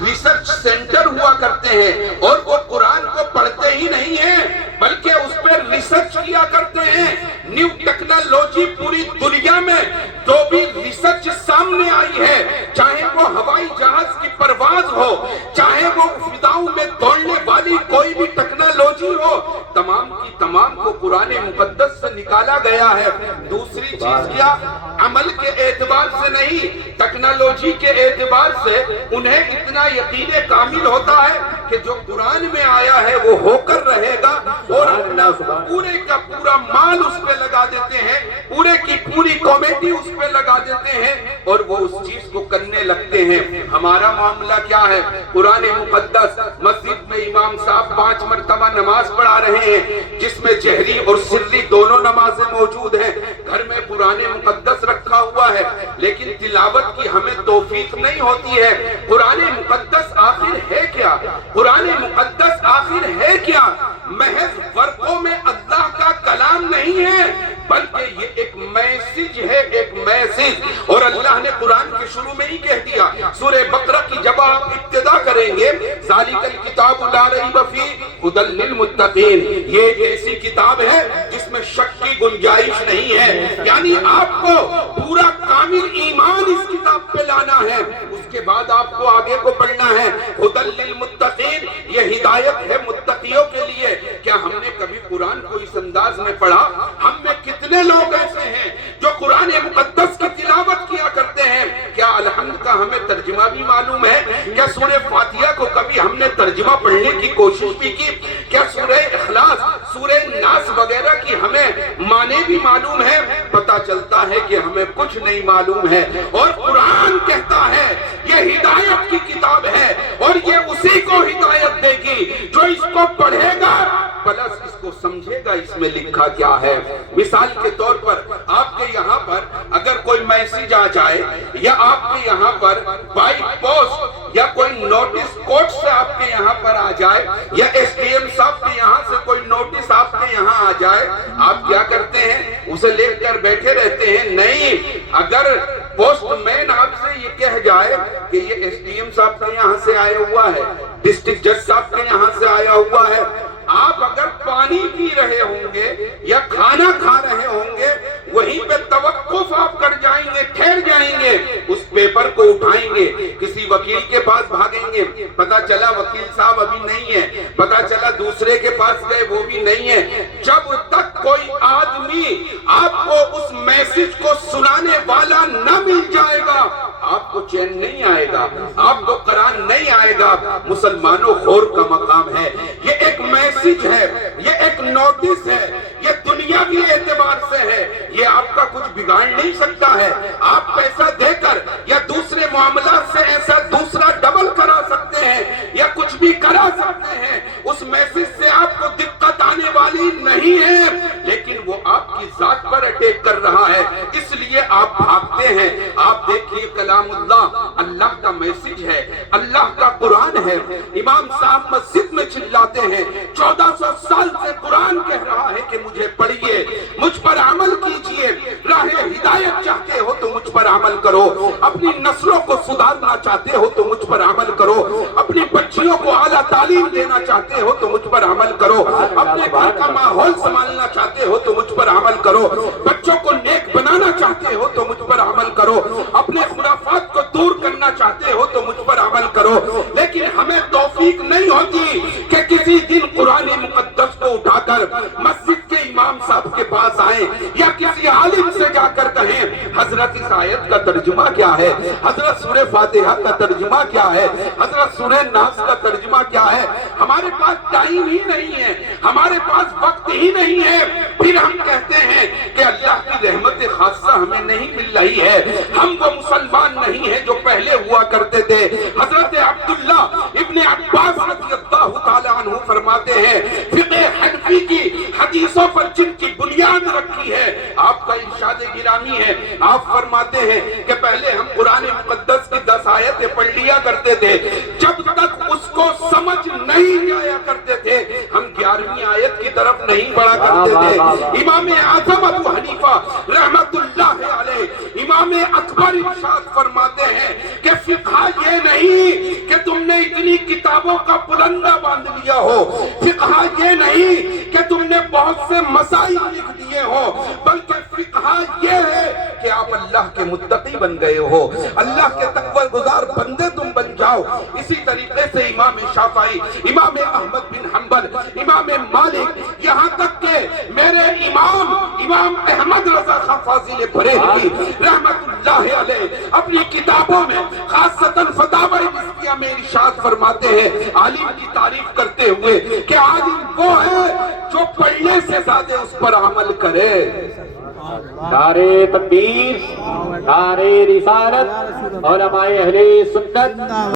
Research centre ہوا کرتے ہیں اور وہ قرآن کو پڑھتے ہی نہیں ہیں بلکہ اس پر ریسرچ کیا کرتے ہیں. نیو ٹیکنالوجی پوری دنیا میں جو بھی ریسرچ سامنے آئی ہے، چاہے وہ ہوائی جہاز کی پرواز ہو، چاہے وہ فضاؤں میں دوڑنے والی کوئی بھی ٹیکنالوجی ہو، تمام کی تمام کو قرآن مقدس سے نکالا گیا ہے. دوسری چیز کیا؟ عمل کے اعتبار سے نہیں، ٹیکنالوجی کے اعتبار سے انہیں اتنا یقین کامل ہوتا ہے کہ جو قرآن میں آیا ہے وہ ہو کر رہے گا، اور اپنا پورے کا پورا مال اس پہ لگا دیتے ہیں، پورے کی پوری کمیٹی اس پہ لگا دیتے ہیں اور وہ اس چیز کو کرنے لگتے ہیں. ہمارا معاملہ کیا ہے؟ قرآن مقدس مسجد میں امام صاحب 5 مرتبہ نماز پڑھا رہے ہیں جس میں جہری اور سری دونوں نمازیں موجود ہیں. گھر میں قرآن مقدس رکھا ہوا ہے لیکن تلاوت کی ہمیں توفیق نہیں ہوتی ہے. قرآن مقدس آخر ہے کیا؟ قرآن مقدس آخر ہے کیا؟ محض ورقوں میں اللہ کا کلام نہیں ہے بلکہ یہ ایک میسج ہے، ایک میسج. اور اللہ نے قرآن کے شروع میں ہی کہہ دیا، سورہ بقرہ کی جب آپ ابتدا کریں گے، ذالک الکتاب لا ریب فیہ ھدی للمتقین، یہ ایک ایسی کتاب ہے جس میں شک کی گنجائش نہیں ہے. یعنی آپ کو پورا کامل ایمان اس کتاب پہ لانا ہے، اس کے بعد آپ کو آگے کو پڑھنا ہے. ھدی للمتقین، یہ ہدایت ہے متقیوں کے لیے. کیا ہم نے کبھی قرآن کو اس انداز میں پڑھا؟ ہم میں کتنے لوگ ایسے ہیں جو قرآن مقدس کی تلاوت کیا کرتے ہیں؟ کیا الحمد کا ہمیں ترجمہ بھی معلوم ہے؟ کیا سورہ فاتحہ کو کبھی ہم نے ترجمہ پڑھنے کی کوشش بھی کی؟ کیا سورہ اخلاص، سورہ ناس وغیرہ کی ہمیں معنی بھی معلوم ہے؟ پتہ چلتا ہے کہ ہمیں کچھ نہیں معلوم ہے. اور قرآن کہتا ہے یہ ہدایت کی کتاب ہے اور یہ اسی کو ہدایت دے گی جو اس کو پڑھے گا پلس اس کو سمجھے گا اس میں لکھا کیا ہے. مثال کے طور پر آپ کے یہاں پر اگر کوئی میسج آ جائے یا آپ کے یہاں پر بائی پوسٹ یا کوئی نوٹس کوٹ سے آپ کے یہاں پر آ جائے یا ایس ڈی ایم صاحب کے یہاں سے کوئی نوٹس آپ کے یہاں آ جائے، آپ کیا کرتے ہیں؟ اسے لے کر بیٹھے رہتے ہیں؟ نہیں. اگر پوسٹ مین آپ سے یہ کہہ جائے کہ یہ ایس ڈی ایم صاحب کے یہاں سے آیا ہوا ہے، ڈسٹرکٹ جج صاحب کے یہاں سے آیا ہوا ہے، آپ اگر پانی پی رہے ہوں گے یا کھانا کھا رہے ہوں گے وہیں پہ توقف آپ کر جائیں گے، ٹھہر جائیں گے، اس پیپر کو اٹھائیں گے، کسی وکیل کے پاس بھاگیں گے، پتا چلا وکیل صاحب ابھی نہیں ہے، پتا چلا دوسرے کے پاس گئے وہ بھی نہیں ہے. جب تک کوئی آدمی آپ کو اس میسج کو سنانے والا نہ مل جائے گا آپ کو چین نہیں آئے گا، آپ کو قرآن نہیں آئے گا. مسلمانوں غور کا مقام ہے، یہ ایک میسج ہے، یہ ایک نوٹس ہے، یہ دنیاوی اعتبار سے ہے، یہ آپ کا کچھ بگاڑ نہیں سکتا ہے. آپ پیسہ دے کر یا دوسرے معاملات سے ایسا دوسرا ڈبل کرا سکتے ہیں یا کچھ بھی کرا سکتے ہیں، اس میسج سے آپ کو دقت آنے والی نہیں ہے لیکن وہ آپ کی ذات پر اٹیک کر رہا ہے، اس لیے آپ بھاگتے ہیں. آپ دیکھیے کلام اللہ اللہ کا میسج ہے، اللہ کا قرآن ہے. امام صاحب مسجد میں چلاتے ہیں 1400 سال سے قرآن کہہ رہا ہے کہ مجھے پڑھیے، مجھ پر عمل کیجئے، راہ ہدایت چاہتے ہو تو مجھ پر عمل کرو، اپنی نسلوں کو سدھارنا چاہتے ہو تو مجھ پر عمل کرو، اپنی بچیوں کو اعلیٰ تعلیم دینا چاہتے ہو تو مجھ پر عمل کرو، اپنے گھر کا ماحول سنبھالنا چاہتے ہو تو مجھ پر عمل کرو، بچوں کو نیک بنانا چاہتے ہو تو مجھ پر عمل کرو، اپنے خرافات کو دور کرنا چاہتے ہو تو مجھ پر عمل کرو. لیکن ہمیں توفیق نہیں ہوتی کہ کسی دن قرآن مقدس کو اٹھا کر مسجد کے امام صاحب کے پاس آئیں یا کسی عالم سے جا کر کہیں حضرت اس آیت کا ترجمہ کیا ہے، حضرت سورہ فاتحہ کا ترجمہ کیا ہے، حضرت سورہ ناس کا ترجمہ کیا ہے. ہمارے پاس ٹائم ہی نہیں ہے، ہمارے پاس وقت ہی نہیں ہے. پھر ہم کہتے ہیں کہ اللہ کی رحمت خاصہ ہمیں نہیں مل رہی ہے، ہم وہ مسلمان نہیں ہیں جو پہلے ہوا کرتے تھے. حضرت عبداللہ ابن عباس رضی اللہ تعالیٰ عنہ فرماتے ہیں فقہ حنفی کی حدیثوں پر جن کی بنیاد رکھی ہے آپ کا ارشاد گرامی ہے. آپ فرماتے ہیں کہ پہلے ہم قرآن مقدس کی 10 آیتیں پڑھ لیا کرتے تھے، جب تک اس کو سمجھ نہیں آیا کرتے تھے ہم 11ویں آیت کی طرف نہیں بڑھا کرتے تھے. امام اعظم ابو حنیفہ رحمت اللہ علیہ، امام اکبر ارشاد فرماتے ہیں کہ فقہ یہ نہیں کہ تم نے اتنی کتابوں کا پلندہ باندھ لیا ہو. فقہ یہ نہیں کہ تم نے بہت سے مسائل لکھ دیے ہو، بلکہ فقہ یہ ہے کہ آپ اللہ کے متقی بن گئے ہو، اللہ کے تقوی گزار بندے تم بن جاؤ. اسی طریقے سے امام شافعی، امام احمد بن حنبل، امام مالک، یہاں تک کہ میرے امام احمد رضا خان فاضل بریلوی رحمت اللہ علیہ اپنی کتابوں میں خاصتاً فتاوی نسبیہ میں ارشاد فرماتے ہیں عالم کی تعریف کرتے ہوئے کہ عالم وہ ہے جو پڑھنے سے زیادہ اس پر عمل کرے. نعرے تکبیر، نعرے رسالت، علماء اہل سنت